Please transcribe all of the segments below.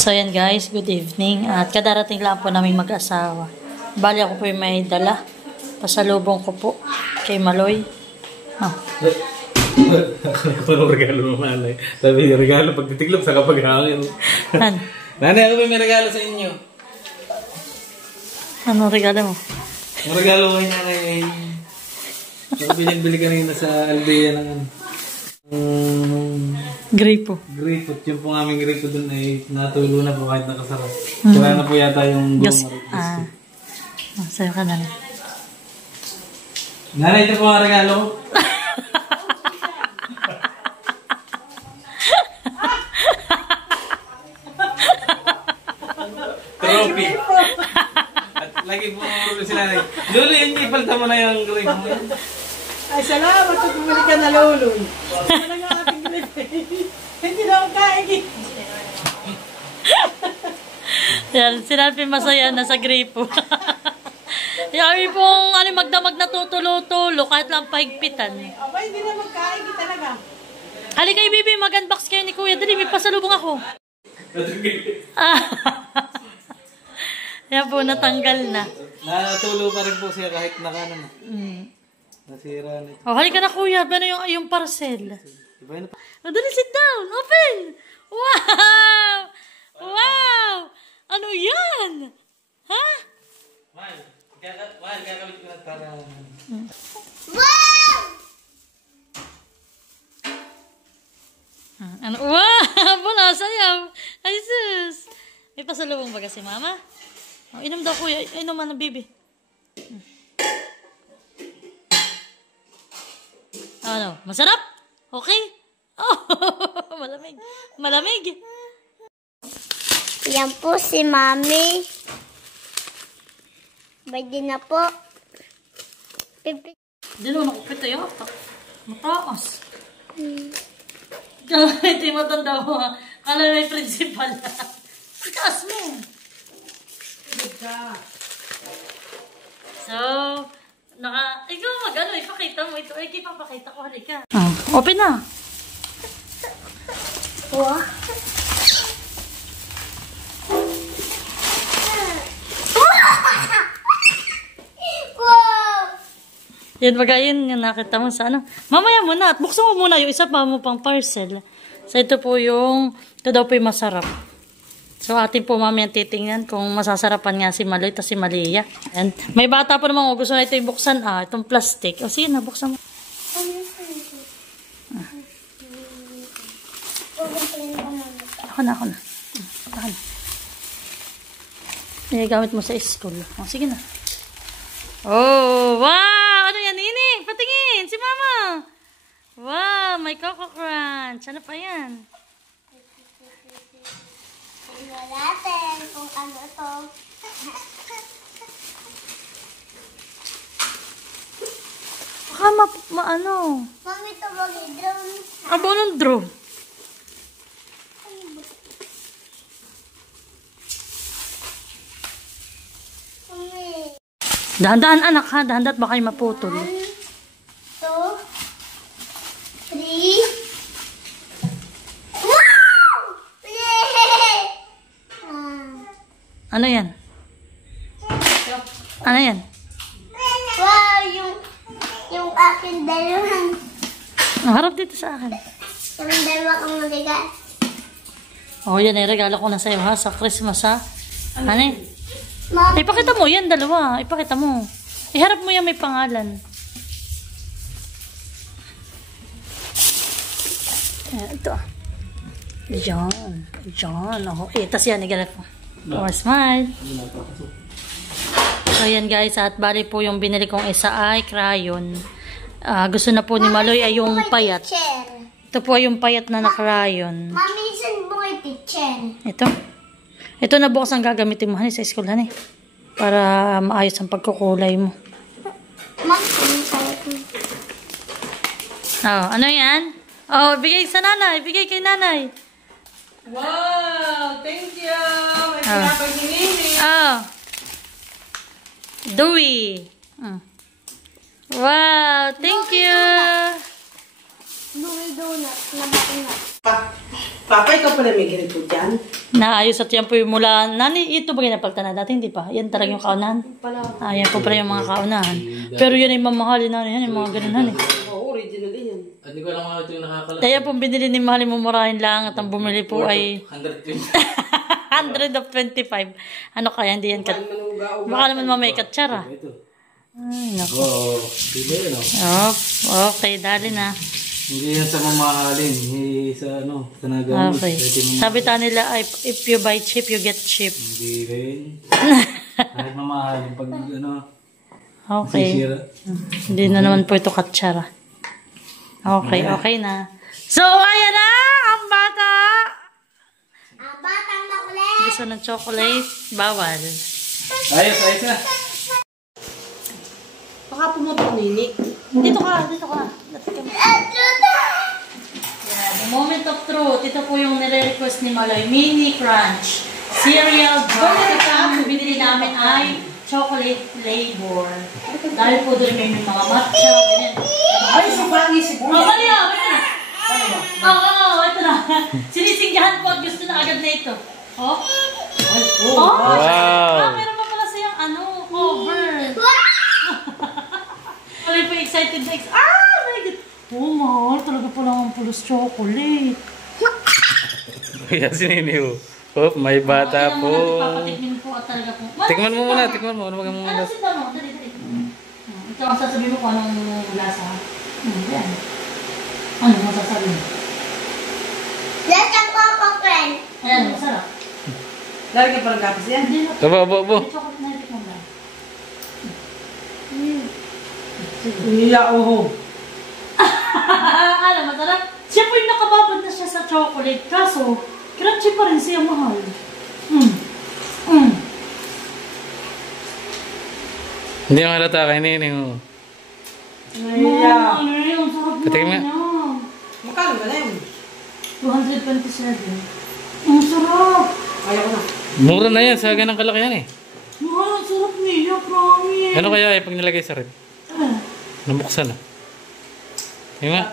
So yan guys, good evening. At kadarating lang po namin mag-asawa. Bali ako po yung may dala. Pasalubong ko po kay Maloy. Oh. Anong regalo mo, Malay? Sabi niya, regalo pagtitiklop sa kapag hangin. Nanay, ako may regalo sa inyo. Anong regalo mo? Ang regalo ko yung nanay ay ako binibili kanina sa Aldea ng Gripo. Gripo. Yung pong aming gripo dun ay natulo na po kahit nakasarap. Kaya na po yata yung Gas. buong Sa'yo ka na lang. Nanay, ito po ang regalo ko. Trophy. At lagi po si nanay. Lolo, hindi palta mo na yung gripo mo. Ay, salamat at bumalik ka na, Lolo. Wala nga ating grip eh. Hindi na ako kain. Yan, sinabi masaya na sa gripo. Yabi pong magdamag na tutulo-tulo kahit lang pahigpitan. Aba, hindi na magkain talaga. Halika Bibi, mag-unbox kayo ni Kuya. Dali, may pasalubong ako. Yan po, natanggal na. Natulo pa rin po siya kahit nakano na. Nasira na ito. Oh, halika na Kuya. Ano yung parcel? Iba na pa. Dali, sit down. Open. Wow! Wow! Ano yan? Ha? Mal, gagawin ko na para... Wow! Ano? Wow! Wala, sayaw. Ay, sus. May pasalubong ba kasi, Mama? Oh, inom daw, Kuya. Inom man ng Bibi. Ano? Masarap? Okay? Oh, malamig. Malamig. Yan po si Mami. Pwede na po. Dilo, nakupit tayo. Mataas. Ito yung matanda mo ha. Kala may principal na. Taas mo. So, ikaw mag-ano, ipakita mo ito. Ay, ipapakita ko. Halika. Open na. Wow. Yan baga yun yung nakita mo sa ano. Mamaya muna at buksan mo muna yung isa pa mo pang parcel. So ito po ito daw po yung masarap. So atin po mamaya titingnan kung masasarapan nga si Maloy at si Malia. And may bata pa naman gusto na ito yung buksan itong plastic. O sige na, buksan mo. Ako na. Ako na. Gamit mo sa school. O sige na. Oh, wow! Ano yan, Nini? Patingin! Si Mama! Wow! May Coco Crunch! Ano pa yan? Tingnan natin kung ano to. Baka ano? Mami, ito mag-drone. Aba, anong draw? Mami. Dahan-dahan anak ha, dahan-dahan baka yung maputol. 1, 2, 3. Wow! Ano yan? Ano yan? Wow, yung aking dalawang. Harap dito sa akin. Yung dalawang mabigat. Oh, yan eh, regalo ko na sa'yo ha, sa Christmas ha. Ano eh? Mami. Ipakita mo yan, dalawa. Ipakita mo. Iharap mo yan, may pangalan. Ito. Diyan. Oh, tas yan, igalat mo. Oh, smile. So, yan guys. At bali po yung binili kong isa ay crayon. Gusto na po ni Maloy ay yung payat. Ito po ay yung payat na crayon. Mami, saan mo yung picture? Ito na bukas ang gagamitin mo, honey, sa school, honey. Para maayos ang pagkukulay mo. Mami, saan mo? Oh, ano yan? Oh, bigay sa nanay. Bigay kay nanay. Wow! Thank you! May pinapag ni Nini. Oh. Dewy. Wow, thank you. Donut na bakunat. Papa, ikaw pala may ganito dyan. Naayos at yan po yung mula. Nani, ito ba ginapalta na dati? Hindi pa. Yan talaga yung kaunahan. Yan po pala yung mga kaunahan. Pero yun ay mamahalin na yan. Yung mga ganunan eh. Oo, original yan. At hindi ko alam mga ito yung nakakalat. Kaya po binili ni Mahal mumurahin lang at ang bumili po ay 120. 125. Ano kaya? Hindi yan kat... Baka naman mamay katsara. Ito. Ay, naku. Oo. Diba yun o? Oh, okay, dali na. Hindi yan sa mamahalin. Hindi sa ano, sa nagamit. Okay. Sabi ta nila ay if you buy cheap, you get cheap. Hindi rin. Kahit mamahalin pag ano, Okay. sisira. Hindi na naman po ito katsara. Okay, okay na. So, ayan na! Ang bata! Ang batang makulit. Gusto ng chocolate? Bawal. Ayos na. Baka pumutok ninik. Dito ka. Yeah, the moment of truth. Ito po yung nire-request ni Maloy. Mini Crunch. Cereal bar. Ang binili namin ay chocolate flavor. Dahil po doon may mga matcha. Ganyan. Ay, isip mo. Mali ah! Oo, ito na. Sinisinggahan po at gusto na agad na ito. Oh? Wow. Meron pa pala siyang cover. Tuloy po excited na excited. My God. Oh, mahal. Talaga pala ang pulos chocolate. Kuya, sininiw. Oh, may bata po. Papatikmin po at talaga po. Tikman mo muna. Ano ba mo muna? Ano sila mo? Dali. Ito ang sasabihin mo kung anong lasa. Yan. Ano masasabi mo? Lasang Coco Crunch. Ayan, masarap. Lalagyan pa ng kapis yan. Hindi na. Abo. Chocolate na itik mo lang. Uho. Alam, masarap. Siya po yung nakababad na siya sa chocolate. Kaso, crunchy pa rin siya, mahal. Hindi yung halata kainin mo. Ano yun? Sarap Patikim naman nga. yan. Magkano ba na yun? 227. Ang sarap. Ayaw ko na. Mura na yan. Sa ganang kalakihan eh. Mahal, ang sarap niya, promise. Ano kaya pag nilagay sa red? Nabuksan na. Yung nga.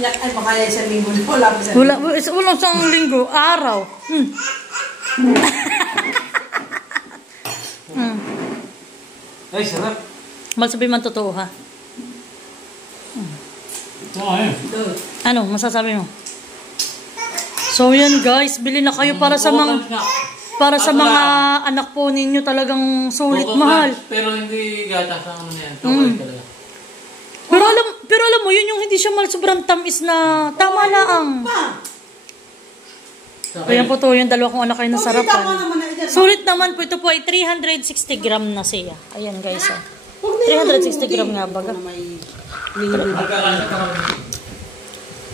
Ay, makaya isang linggo na. Wala pa isang Wala sa linggo. Araw. Ay, sarap. Masabi man totoo ha. Ano, masasabi mo? So yan guys, bili na kayo para sa mga anak po ninyo, talagang sulit mahal. Pero hindi gata sa ano yan. Chocolate talaga. Pero alam mo, yun yung hindi siya mal sobrang tamis na tama na ang. Ayan po to, yung dalawa kong anak ay nasarapan. Sulit naman po, ito po ay 360 gram na siya. Ayan guys. 360 gram nga baga.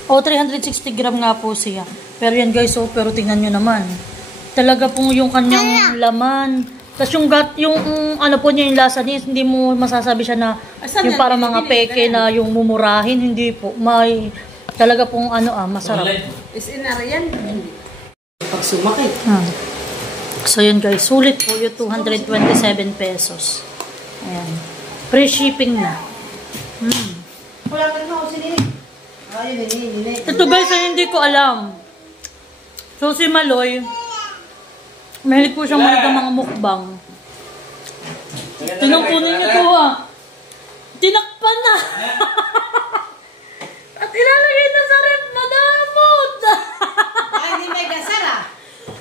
O, 360 gram nga po siya. Pero yan guys, pero tingnan nyo naman. Talaga pong yung kanyang laman. Tapos yung ano po niya, yung lasa niya, hindi mo masasabi siya na yung para mga peke na yung mumurahin. Hindi po. May talaga pong masarap. Is in yan. Pag sumakit. So yun guys, sulit po yung 227 pesos. Ayan. Free shipping na. Wala ka na ako sinili. Ayun, hindi. Ito guys, ay hindi ko alam. So si Maloy, mahilig po siyang manood ng mga mukbang. Tingnan po ninyo ito Tinakpan na. At ilalagay na sa rep, madamot. Ay, hindi may gasar ah.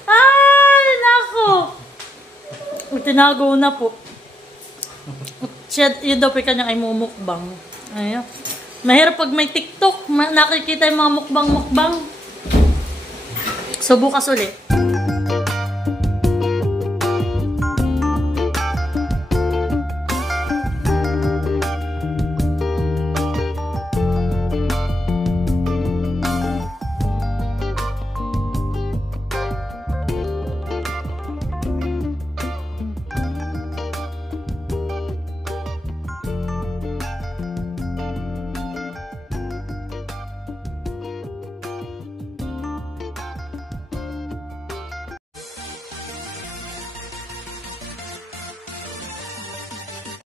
Ay, nako. Tinago na po. Siya, yun daw po kanyang ay mumukbang. Ayun. Mahirap pag may TikTok, nakikita yung mga mukbang. So, bukas ulit.